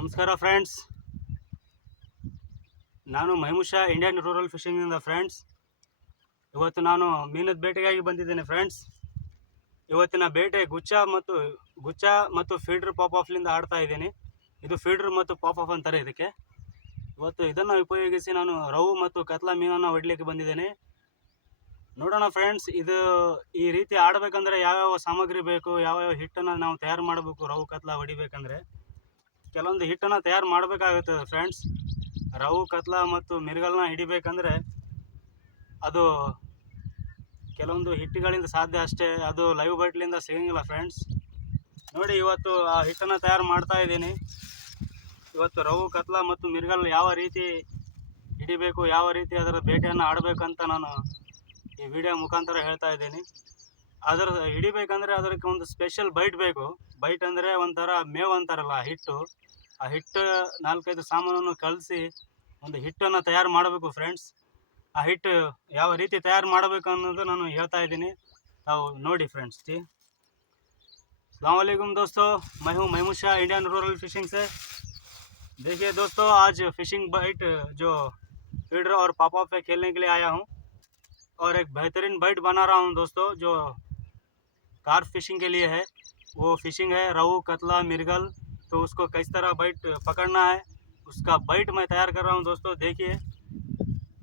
ನಮಸ್ಕಾರ ಫ್ರೆಂಡ್ಸ್ ನಾನು ಮಹಿಮುಷಾ ಇಂಡಿಯನ್ ರೂರಲ್ ಫಿಶಿಂಗಿಂದ ಫ್ರೆಂಡ್ಸ್ ಇವತ್ತು ನಾನು ಮೀನದ ಬೇಟೆಗಾಗಿ ಬಂದಿದ್ದೇನೆ ಫ್ರೆಂಡ್ಸ್ ಇವತ್ತಿನ ಬೇಟೆ ಗುಚ್ಚ ಮತ್ತು ಗುಚ್ಚ ಮತ್ತು ಫೀಡ್ರ್ ಪಾಪ್ ಆಫ್ಲಿಂದ ಆಡ್ತಾ ಇದ್ದೀನಿ. ಇದು ಫೀಡ್ರ್ ಮತ್ತು ಪಾಪ್ ಆಫ್ ಅಂತಾರೆ ಇದಕ್ಕೆ. ಇವತ್ತು ಇದನ್ನು ಉಪಯೋಗಿಸಿ ನಾನು ರವು ಮತ್ತು ಕತ್ಲಾ ಮೀನನ್ನು ಹೊಡ್ಲಿಕ್ಕೆ ಬಂದಿದ್ದೇನೆ. ನೋಡೋಣ ಫ್ರೆಂಡ್ಸ್ ಇದು ಈ ರೀತಿ ಆಡಬೇಕಂದ್ರೆ ಯಾವ್ಯಾವ ಸಾಮಗ್ರಿ ಬೇಕು, ಯಾವ್ಯಾವ ಹಿಟ್ಟನ್ನು ನಾವು ತಯಾರು ಮಾಡಬೇಕು ರವು ಕತ್ಲ ಹೊಡಿಬೇಕಂದ್ರೆ ಕೆಲವೊಂದು ಹಿಟ್ಟನ್ನು ತಯಾರು ಮಾಡಬೇಕಾಗುತ್ತದೆ ಫ್ರೆಂಡ್ಸ್ ರವು, ಕತ್ಲ ಮತ್ತು ಮಿರ್ಗಲ್ನ ಹಿಡಿಬೇಕಂದ್ರೆ ಅದು ಕೆಲವೊಂದು ಹಿಟ್ಟುಗಳಿಂದ ಸಾಧ್ಯ ಅಷ್ಟೇ. ಅದು ಲೈವ್ ಬಟ್ಲಿಂದ ಸಿಗಂಗಿಲ್ಲ ಫ್ರೆಂಡ್ಸ್ ನೋಡಿ, ಇವತ್ತು ಆ ಹಿಟ್ಟನ್ನು ತಯಾರು ಮಾಡ್ತಾ ಇದ್ದೀನಿ. ಇವತ್ತು ರವು, ಕತ್ಲ ಮತ್ತು ಮಿರ್ಗಲ್ ಯಾವ ರೀತಿ ಹಿಡಿಬೇಕು, ಯಾವ ರೀತಿ ಅದರ ಬೇಟೆಯನ್ನು ಆಡಬೇಕಂತ ನಾನು ಈ ವಿಡಿಯೋ ಮುಖಾಂತರ ಹೇಳ್ತಾ ಇದ್ದೀನಿ. ಅದರ ಹಿಡಿಬೇಕಂದ್ರೆ ಅದಕ್ಕೆ ಒಂದು ಸ್ಪೆಷಲ್ ಬೈಟ್ ಬೇಕು ಬೈಟ್ ಅಂದರೆ ಒಂಥರ ಮೇವು ಅಂತಾರಲ್ಲ ಆ ಹಿಟ್ಟು ಆ ಹಿಟ್ಟು ನಾಲ್ಕೈದು ಸಾಮಾನನ್ನು ಕಲಸಿ ಒಂದು ಹಿಟ್ಟನ್ನು ತಯಾರು ಮಾಡಬೇಕು ಫ್ರೆಂಡ್ಸ್ ಆ ಹಿಟ್ಟು ಯಾವ ರೀತಿ ತಯಾರು ಮಾಡಬೇಕು ಅನ್ನೋದು ನಾನು ಹೇಳ್ತಾ ಇದ್ದೀನಿ ತಾವು ನೋಡಿ ಫ್ರೆಂಡ್ಸ್ जी अलैक्म दोस्तों मैं हूँ महमूद इंडियन रूरल फिशिंग से देखिए दोस्तों आज फिशिंग बाइट जो फीडर और पापा पे खेलने के लिए आया हूँ और एक बेहतरीन बाइट बना रहा हूँ दोस्तों जो कार फिशिंग के लिए है। वो फिशिंग है, रहू, कतला मिर्गल तो उसको किस तरह बाइट पकड़ना है, उसका बाइट मैं तैयार कर रहा हूँ दोस्तों, देखिए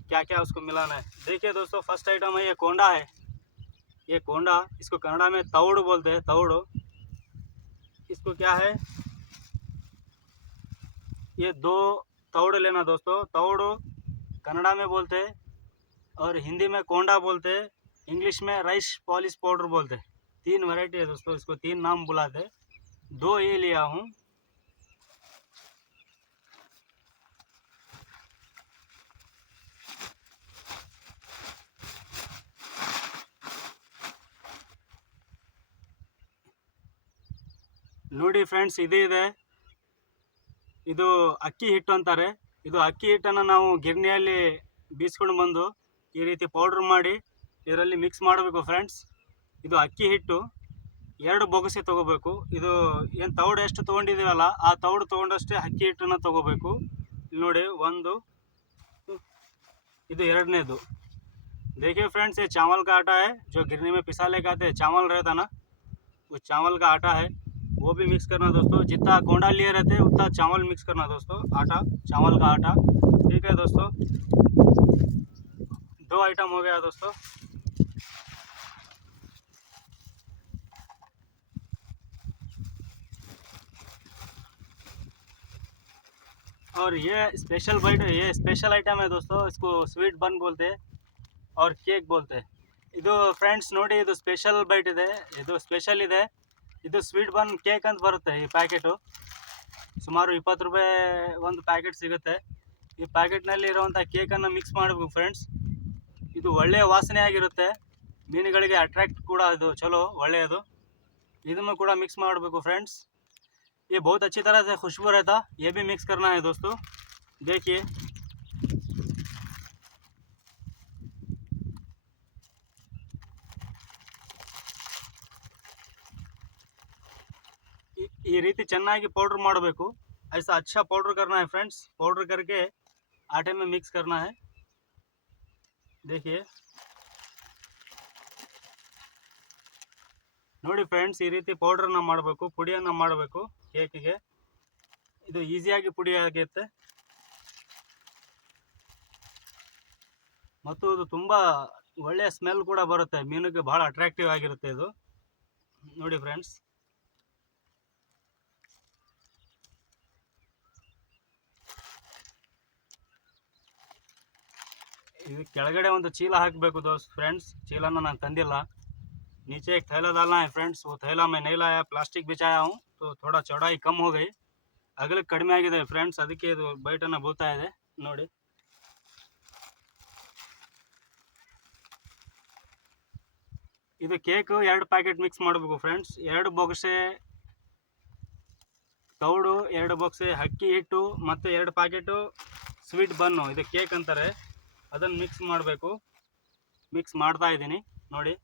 क्या क्या उसको मिलाना है। देखिए दोस्तों फ़र्स्ट आइटम है, ये कोंडा है। ये कोंडा, इसको कन्नड़ा में तौड़ बोलते हैं, तौड़। इसको क्या है? ये दो तौड़ लेना दोस्तों, तौड़ कन्नड़ा में बोलते हैं और हिंदी में कोंडा बोलते हैं, इंग्लिश में राइस पॉलिश पाउडर बोलते हैं। तीन वैरायटी है दोस्तों इसको तीन नाम बुलाते हैं दो ये लिया हूँ ನೋಡಿ ಫ್ರೆಂಡ್ಸ್ ಇದು ಇದೆ ಇದು ಅಕ್ಕಿ ಹಿಟ್ಟು ಅಂತಾರೆ ಇದು ಅಕ್ಕಿ ಹಿಟ್ಟನ್ನು ನಾವು ಗಿರಣಿಯಲ್ಲಿ ಬೀಸ್ಕೊಂಡು ಬಂದು ಈ ರೀತಿ ಪೌಡ್ರ್ ಮಾಡಿ ಇದರಲ್ಲಿ ಮಿಕ್ಸ್ ಮಾಡಬೇಕು ಫ್ರೆಂಡ್ಸ್ ಇದು ಅಕ್ಕಿ ಹಿಟ್ಟು ಎರಡು ಬೊಗಸೆ ತೊಗೋಬೇಕು ಇದು ಏನು ತೌಡು ಎಷ್ಟು ತೊಗೊಂಡಿದ್ದೀವಲ್ಲ ಆ ತೌಡು ತೊಗೊಂಡಷ್ಟೇ ಅಕ್ಕಿ ಹಿಟ್ಟನ್ನು ತೊಗೋಬೇಕು ಇಲ್ಲಿ ನೋಡಿ ಒಂದು ಇದು ಎರಡನೇದು देखिए फ्रेंड्स ये चावल का आटा है जो गिरनी में पिसा लेके आते हैं चावल रहता ना उस चावल का आटा है वो भी मिक्स करना दोस्तों जितना कोंडा लिए रहते हैं उतना चावल मिक्स करना दोस्तों आटा चावल का आटा ठीक है दोस्तों दो आइटम हो गया दोस्तों और ये स्पेशल बाइट है ये स्पेशल आइटम है दोस्तों इसको स्वीट बन बोलते हैं और ಕೇಕ್ बोलते ಇದು ಫ್ರೆಂಡ್ಸ್ ನೋಡಿ ಇದು ಸ್ಪೆಷಲ್ ಬೈಟ್ ಇದೆ ಇದು ಸ್ಪೆಷಲ್ ಇದೆ ಇದು ಸ್ವೀಟ್ ಬನ್ ಕೇಕ್ ಅಂತ ಬರುತ್ತೆ ಈ ಪ್ಯಾಕೆಟು ಸುಮಾರು ಇಪ್ಪತ್ತು ರೂಪಾಯಿ ಒಂದು ಪ್ಯಾಕೆಟ್ ಸಿಗುತ್ತೆ ಈ ಪ್ಯಾಕೆಟ್ನಲ್ಲಿ ಇರುವಂಥ ಕೇಕನ್ನು ಮಿಕ್ಸ್ ಮಾಡಬೇಕು ಫ್ರೆಂಡ್ಸ್ ಇದು ಒಳ್ಳೆಯ ವಾಸನೆ ಆಗಿರುತ್ತೆ ಮೀನುಗಳಿಗೆ ಅಟ್ರಾಕ್ಟ್ ಕೂಡ ಇದು ಚಲೋ ಒಳ್ಳೆಯದು ಇದನ್ನು ಕೂಡ ಮಿಕ್ಸ್ ಮಾಡಬೇಕು फ्रेंड्स ये बहुत अच्छी तरह से खुशबू रहता। ये भी मिक्स करना है दोस्तों। देखिए। रीति चेना की पाउडर मे ऐसा अच्छा पाउडर करना है फ्रेंड्स पाउडर करके आटे में मिक्स करना है। देखिए। ನೋಡಿ ಫ್ರೆಂಡ್ಸ್ ಈ ರೀತಿ ಪೌಡ್ರನ್ನ ಮಾಡಬೇಕು, ಪುಡಿಯನ್ನು ಮಾಡಬೇಕು, ಕೇಕಿಗೆ. ಇದು ಈಸಿಯಾಗಿ ಪುಡಿ ಆಗುತ್ತೆ ಮತ್ತು ಇದು ತುಂಬ ಒಳ್ಳೆಯ ಸ್ಮೆಲ್ ಕೂಡ ಬರುತ್ತೆ. ಮೀನಿಗೆ ಬಹಳ ಅಟ್ರಾಕ್ಟಿವ್ ಆಗಿರುತ್ತೆ ಇದು. ನೋಡಿ ಫ್ರೆಂಡ್ಸ್ ಇದು ಕೆಳಗಡೆ ಒಂದು ಚೀಲ ಹಾಕಬೇಕು ದೋಸ್ ಫ್ರೆಂಡ್ಸ್ ಚೀಲನ ನಾನು ತಂದಿಲ್ಲ. नीचे एक थैला डालना है फ्रेंड्स वो थैला मैं नहीं लाया प्लास्टिक बिछाया हूँ तो थोड़ा चौड़ाई कम हो गई ಅಗಲ ಕಡಿಮೆ ಆಗಿದೆ ಫ್ರೆಂಡ್ಸ್ ಅದಕ್ಕೆ ಇದು ಬೈಟನ್ನು ಬೀಳ್ತಾ ಇದೆ ನೋಡಿ ಇದು ಕೇಕ್ ಎರಡು ಪ್ಯಾಕೆಟ್ ಮಿಕ್ಸ್ ಮಾಡಬೇಕು ಫ್ರೆಂಡ್ಸ್ ಎರಡು ಬೊಗಸೆ ತೌಡು ಎರಡು ಬೊಕ್ಸೆ ಅಕ್ಕಿ ಹಿಟ್ಟು ಮತ್ತು ಎರಡು ಪ್ಯಾಕೆಟು ಸ್ವೀಟ್ ಬನ್ನು ಇದು ಕೇಕ್ ಅಂತಾರೆ ಅದನ್ನು ಮಿಕ್ಸ್ ಮಾಡಬೇಕು ಮಿಕ್ಸ್ ಮಾಡ್ತಾ ಇದ್ದೀನಿ ನೋಡಿ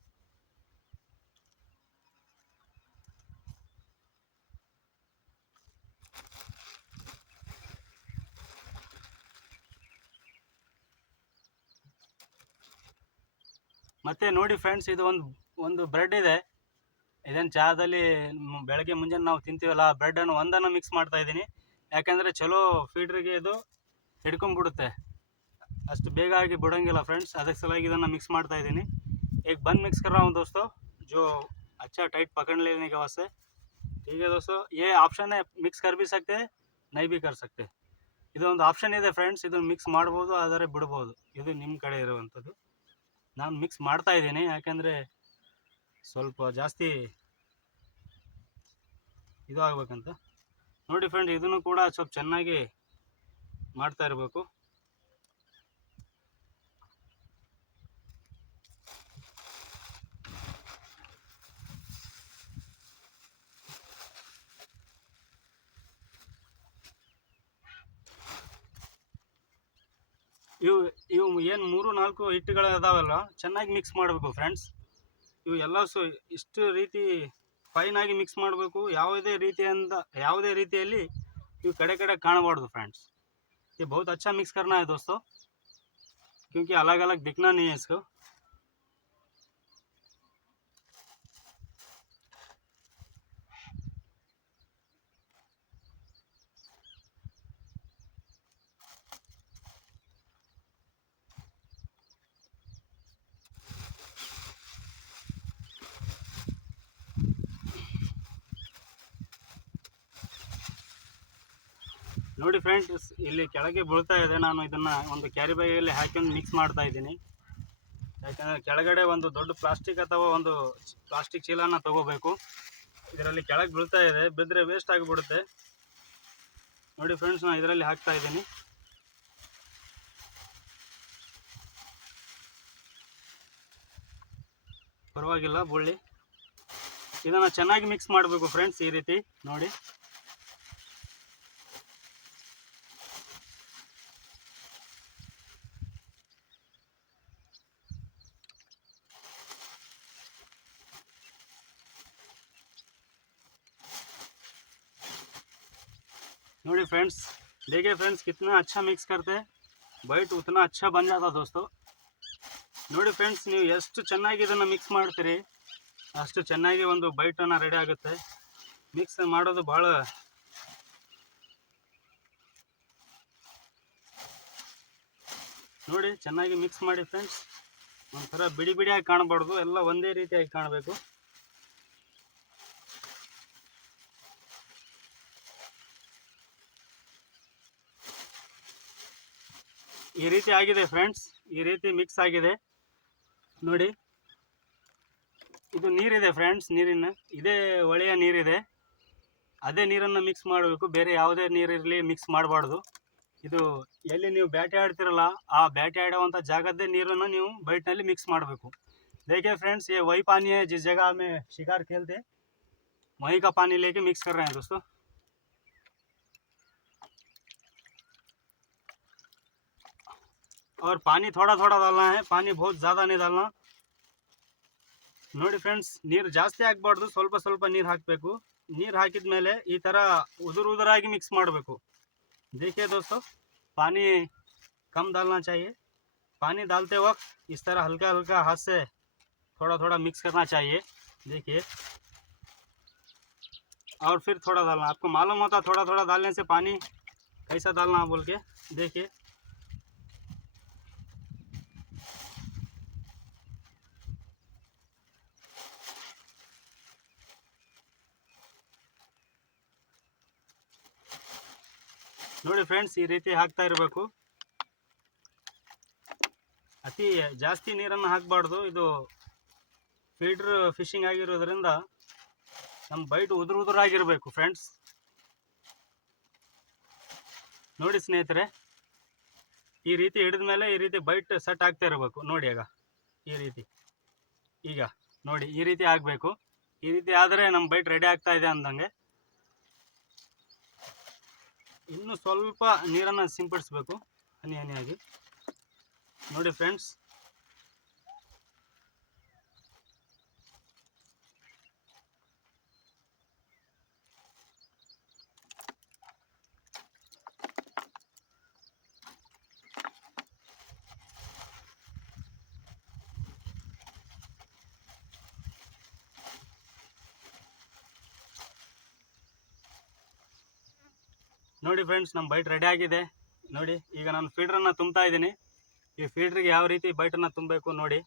ಮತ್ತು ನೋಡಿ ಫ್ರೆಂಡ್ಸ್ ಇದು ಒಂದು ಒಂದು ಬ್ರೆಡ್ ಇದೆ ಇದೇನು ಚಹಾದಲ್ಲಿ ಮ್- ಬೆಳಗ್ಗೆ ಮುಂಜಾನೆ ನಾವು ತಿಂತೀವಲ್ಲ ಆ ಬ್ರೆಡನ್ನು ಒಂದನ್ನು ಮಿಕ್ಸ್ ಮಾಡ್ತಾ ಇದ್ದೀನಿ ಯಾಕಂದರೆ ಚಲೋ ಫೀಡ್ರಿಗೆ ಇದು ಹಿಡ್ಕೊಂಡ್ಬಿಡುತ್ತೆ ಅಷ್ಟು ಬೇಗ ಆಗಿ ಬಿಡೋಂಗಿಲ್ಲ ಫ್ರೆಂಡ್ಸ್ ಅದಕ್ಕೆ ಸಲುವಾಗಿ ಇದನ್ನು ಮಿಕ್ಸ್ ಮಾಡ್ತಾ ಇದ್ದೀನಿ एक बन मिक्स कर रहा हूँ दोस्तों जो अच्छा टाइट पकड़ लेने के वास्ते ठीक है दोस्तों ये ಆಪ್ಷನ್ है ಮಿಕ್ಸ್ कर भी सकते हैं नहीं भी कर सकते ಇದೊಂದು ಆಪ್ಷನ್ ಇದೆ ಫ್ರೆಂಡ್ಸ್ ಇದನ್ನು ಮಿಕ್ಸ್ ಮಾಡ್ಬೋದು ಆದರೆ ಬಿಡ್ಬೋದು ಇದು ನಿಮ್ಮ ಕಡೆ ಇರುವಂಥದ್ದು ನಾನು ಮಿಕ್ಸ್ ಮಾಡ್ತಾ ಇದ್ದೀನಿ, ಯಾಕೆಂದರೆ ಸ್ವಲ್ಪ ಜಾಸ್ತಿ ಇದು ಆಗಬೇಕಂತ. ನೋಡಿ ಫ್ರೆಂಡ್ ಇದನ್ನು ಕೂಡ ಸ್ವಲ್ಪ ಚೆನ್ನಾಗಿ ಮಾಡ್ತಾ ಇರಬೇಕು. ಇವು ಇವು ಏನು ಮೂರು ನಾಲ್ಕು ಹಿಟ್ಟುಗಳು ಅದಾವಲ್ಲ ಚೆನ್ನಾಗಿ ಮಿಕ್ಸ್ ಮಾಡಬೇಕು ಫ್ರೆಂಡ್ಸ್ ಇವು ಎಲ್ಲ ಸೊ ಇಷ್ಟು ರೀತಿ ಫೈನಾಗಿ ಮಿಕ್ಸ್ ಮಾಡಬೇಕು ಯಾವುದೇ ರೀತಿಯಿಂದ ಯಾವುದೇ ರೀತಿಯಲ್ಲಿ ಇವು ಕಡೆ ಕಡೆ ಕಾಣಬಾರ್ದು फ्रेंड्स ये बहुत अच्छा मिक्स करना है दोस्तों क्योंकि अलग अलग दिखना नहीं है इसको ನೋಡಿ ಫ್ರೆಂಡ್ಸ್ ಇಲ್ಲಿ ಕೆಳಗೆ ಬೀಳ್ತಾ ಇದೆ. ನಾನು ಇದನ್ನ ಒಂದು ಕ್ಯಾರಿ ಬ್ಯಾಗಲ್ಲಿ ಹಾಕೊಂಡು ಮಿಕ್ಸ್ ಮಾಡ್ತಾ ಇದ್ದೀನಿ. ಯಾಕಂದರೆ ಕೆಳಗಡೆ ಒಂದು ದೊಡ್ಡ ಪ್ಲಾಸ್ಟಿಕ್ ಅಥವಾ ಒಂದು ಪ್ಲಾಸ್ಟಿಕ್ ಚೀಲನ ತಗೋಬೇಕು. ಇದರಲ್ಲಿ ಕೆಳಗೆ ಬೀಳ್ತಾ ಇದೆ. ಬಿದ್ದರೆ ವೇಸ್ಟ್ ಆಗಿಬಿಡುತ್ತೆ. ನೋಡಿ ಫ್ರೆಂಡ್ಸ್ ನಾನು ಇದರಲ್ಲಿ ಹಾಕ್ತಾ ಇದ್ದೀನಿ. ಪರವಾಗಿಲ್ಲ, ಬುಳ್ಳಿ. ಇದನ್ನು ಚೆನ್ನಾಗಿ ಮಿಕ್ಸ್ ಮಾಡಬೇಕು ಫ್ರೆಂಡ್ಸ್ ಈ ರೀತಿ. ನೋಡಿ. ನೋಡಿ फ्रेंड्स देखिए फ्रेंड्स कितना अच्छा ಮಿಕ್ಸ್ करते ಬೈಟ್ उतना अच्छा बन जाता दोस्तों ನೋಡಿ ಫ್ರೆಂಡ್ಸ್, ನೀವು ಎಷ್ಟು ಚೆನ್ನಾಗಿ ಇದನ್ನು ಮಿಕ್ಸ್ ಮಾಡ್ತೀರಿ, ಅಷ್ಟು ಚೆನ್ನಾಗಿ ಒಂದು ಬೈಟನ್ನು ರೆಡಿ ಆಗುತ್ತೆ. ಮಿಕ್ಸ್ ಮಾಡೋದು ಭಾಳ ನೋಡಿ, ಚೆನ್ನಾಗಿ ಮಿಕ್ಸ್ ಮಾಡಿ ಫ್ರೆಂಡ್ಸ್. ಒಂಥರ ಬಿಡಿ ಬಿಡಿಯಾಗಿ ಕಾಣಬಾರ್ದು, ಎಲ್ಲ ಒಂದೇ ರೀತಿಯಾಗಿ ಕಾಣಬೇಕು. ಈ ರೀತಿ ಆಗಿದೆ ಫ್ರೆಂಡ್ಸ್ ಈ ರೀತಿ ಮಿಕ್ಸ್ ಆಗಿದೆ ನೋಡಿ ಇದು ನೀರಿದೆ ಫ್ರೆಂಡ್ಸ್ ನೀರಿನ ಇದೇ ಹೊಳೆಯ ನೀರಿದೆ ಅದೇ ನೀರನ್ನು ಮಿಕ್ಸ್ ಮಾಡಬೇಕು ಬೇರೆ ಯಾವುದೇ ನೀರಿರಲಿ ಮಿಕ್ಸ್ ಮಾಡಬಾರ್ದು ಇದು ಎಲ್ಲಿ ನೀವು ಬೇಟೆ ಆಡ್ತಿರಲ್ಲ ಆ ಬೇಟೆ ಆಡುವಂಥ ಜಾಗದ್ದೇ ನೀರನ್ನು ನೀವು ಬೈಟ್ನಲ್ಲಿ ಮಿಕ್ಸ್ ಮಾಡಬೇಕು देखिए फ्रेंड्स ये वही पानी है जिस जगह में शिकार खेलते हैं वहीं का पानी लेके मिक्स कर रहे हैं दोस्तों और पानी थोड़ा थोड़ा डालना है पानी बहुत ज़्यादा नहीं डालना ನೋಡಿ ಫ್ರೆಂಡ್ಸ್ ನೀರು ಜಾಸ್ತಿ ಹಾಕ್ಬಾರ್ದು ಸ್ವಲ್ಪ ಸ್ವಲ್ಪ ನೀರು ಹಾಕಬೇಕು ನೀರು ಹಾಕಿದ ಮೇಲೆ ಈ ಥರ ಉದುರು ಉದುರಾಗಿ ಮಿಕ್ಸ್ ಮಾಡಬೇಕು देखिए दोस्तों पानी कम डालना चाहिए पानी डालते वक्त इस तरह हल्का हल्का हाथ से थोड़ा थोड़ा मिक्स करना चाहिए देखिए और फिर थोड़ा डालना आपको मालूम होता थोड़ा थोड़ा डालने से पानी कैसा डालना है बोल के देखिए ನೋಡಿ ಫ್ರೆಂಡ್ಸ್ ಈ ರೀತಿ ಹಾಕ್ತಾ ಇರಬೇಕು. ಅತಿ ಜಾಸ್ತಿ ನೀರನ್ನು ಹಾಕಬಾರ್ದು. ಇದು ಫೀಡ್ರ್ ಫಿಶಿಂಗ್ ಆಗಿರೋದ್ರಿಂದ ನಮ್ಮ ಬೈಟ್ ಉದುರು ಉದುರಾಗಿರಬೇಕು ಫ್ರೆಂಡ್ಸ್ ನೋಡಿ ಸ್ನೇಹಿತರೆ, ಈ ರೀತಿ ಹಿಡಿದ ಮೇಲೆ ಈ ರೀತಿ ಬೈಟ್ ಸೆಟ್ ಆಗ್ತಾ ಇರಬೇಕು. ನೋಡಿ ಆಗ, ಈ ರೀತಿ. ಈಗ ನೋಡಿ, ಈ ರೀತಿ ಆಗಬೇಕು. ಈ ರೀತಿ ಆದರೆ ನಮ್ಮ ಬೈಟ್ ರೆಡಿ ಆಗ್ತಾ ಇದೆ ಅಂದಂಗೆ. ಇನ್ನು ಸ್ವಲ್ಪ ನೀರನ್ನು ಸಿಂಪಡಿಸ್ಬೇಕು ಹನಿ ಹನಿಯಾಗಿ. ನೋಡಿ ಫ್ರೆಂಡ್ಸ್ ನೋಡಿ ಫ್ರೆಂಡ್ಸ್ ನಮ್ಮ ಬೈಟ್ ರೆಡಿ ಆಗಿದೆ. ನೋಡಿ, ಈಗ ನಾನು ಫೀಡ್ರನ್ನು ತುಂಬ್ತಾ ಇದ್ದೀನಿ. ಈ ಫೀಡ್ರಿಗೆ ಯಾವ ರೀತಿ ಬೈಟನ್ನು ತುಂಬಬೇಕು ನೋಡಿ.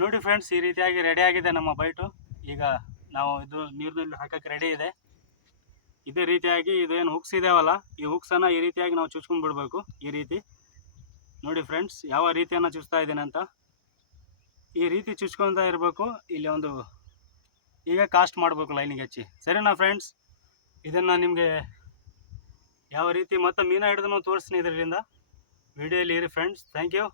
ನೋಡಿ ಫ್ರೆಂಡ್ಸ್ ಈ ರೀತಿಯಾಗಿ ರೆಡಿ ಆಗಿದೆ ನಮ್ಮ ಬೈಟು ಈಗ ನಾವು ಇದು ನೀರಿನಲ್ಲಿ ಹಾಕಕ್ಕೆ ರೆಡಿ ಇದೆ. ಇದೇ ರೀತಿಯಾಗಿ ಇದೇನು ಹುಕ್ಸ್ ಇದಾವಲ್ಲ, ಈ ಹುಕ್ಸನ್ನು ಈ ರೀತಿಯಾಗಿ ನಾವು ಚುಚ್ಕೊಂಡು ಬಿಡಬೇಕು, ಈ ರೀತಿ. ನೋಡಿ ಫ್ರೆಂಡ್ಸ್ ಯಾವ ರೀತಿಯನ್ನು ಚುಚ್ತಾ ಇದ್ದೀನಿ ಅಂತ. ಈ ರೀತಿ ಚುಚ್ಕೊತಾ ಇರಬೇಕು, ಇಲ್ಲಿ ಒಂದು ಈಗ ಕಾಸ್ಟ್ ಮಾಡಬೇಕು ಲೈನಿಗೆ ಹಚ್ಚಿ. ಸರಿನಾ ಫ್ರೆಂಡ್ಸ್ ಇದನ್ನು ನಿಮಗೆ ಯಾವ ರೀತಿ ಮತ್ತೆ ಮೀನ ಹಿಡಿದು ತೋರಿಸ್ತೀನಿ ಇದರಿಂದ. ವಿಡಿಯೋಲಿ ಇರಿ ಫ್ರೆಂಡ್ಸ್ ಥ್ಯಾಂಕ್ ಯು